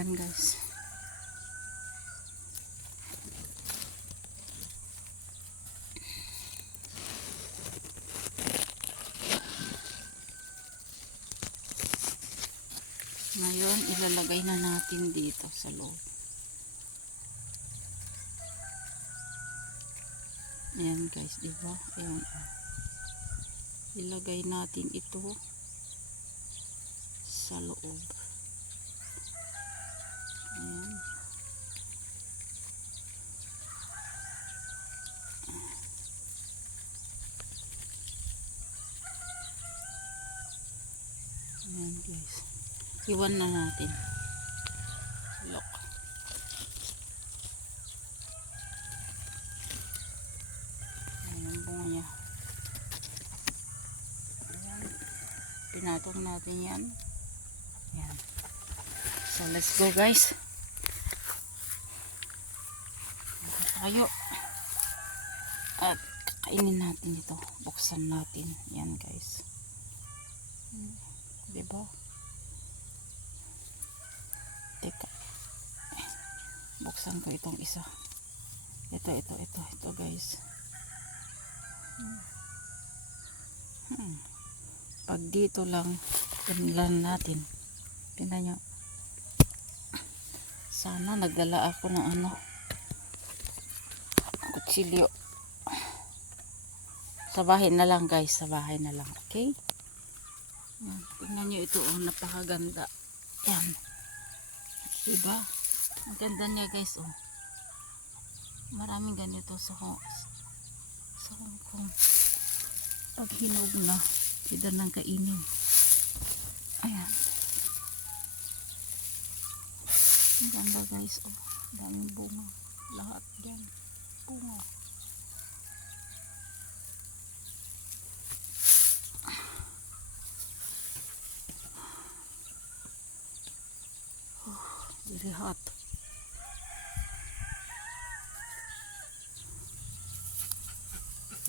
Ayan guys. Ngayon, ilalagay na natin dito sa loob. Ayan guys, diba? Ayan. Ilagay natin ito sa loob. Ayan. Ayan guys. Iwan na natin. Look. Ayan ang bunga niya. Ayan. Pinatong natin yan. Ayan. So let's go guys. Tayo. At kakainin natin ito. Buksan natin. Yan guys. Diba? Teka. Buksan ko itong isa. Ito guys. Pag dito lang pinlan natin. Tingnan nyo. Sana nagdala ako ng kutsilyo. Sa bahay na lang guys, sa bahay na lang. Okay? Tingnan nyo ito, napakaganda. Yan. Diba? Ang ganda niya guys, oh. Maraming ganito sa Hong Kong. Pag hinog na, pwede nang kainin. Ayan. Ang ganda guys, oh. Daming bunga. Lahat dyan. Bunga. Very hot.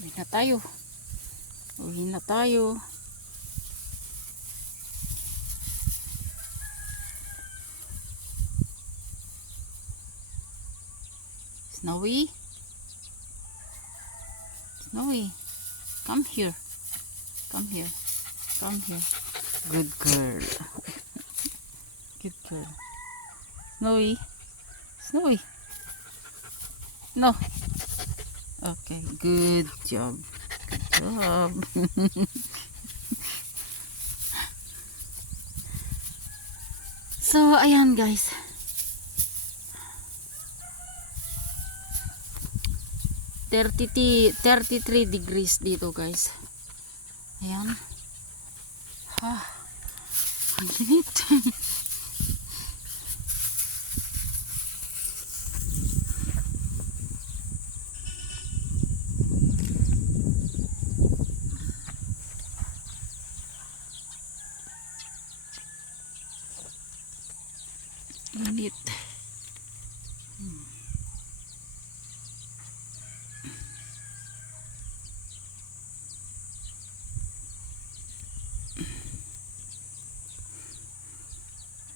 Uwi na tayo. Uwi na tayo. Snowy? Snowy, come here. Come here. Come here. Good girl. Good girl. Snowy. Snowy. No. Okay, good job. Good job. So, ayan guys. $33 degrees dito guys. Ayan. Ha. Ang init. Init.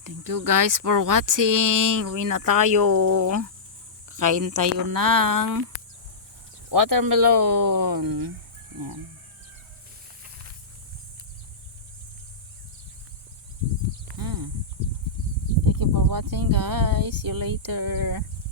Thank you guys for watching. Uwi na tayo. Kakain tayo ng watermelon. Yan. Thank you for watching guys. See you later.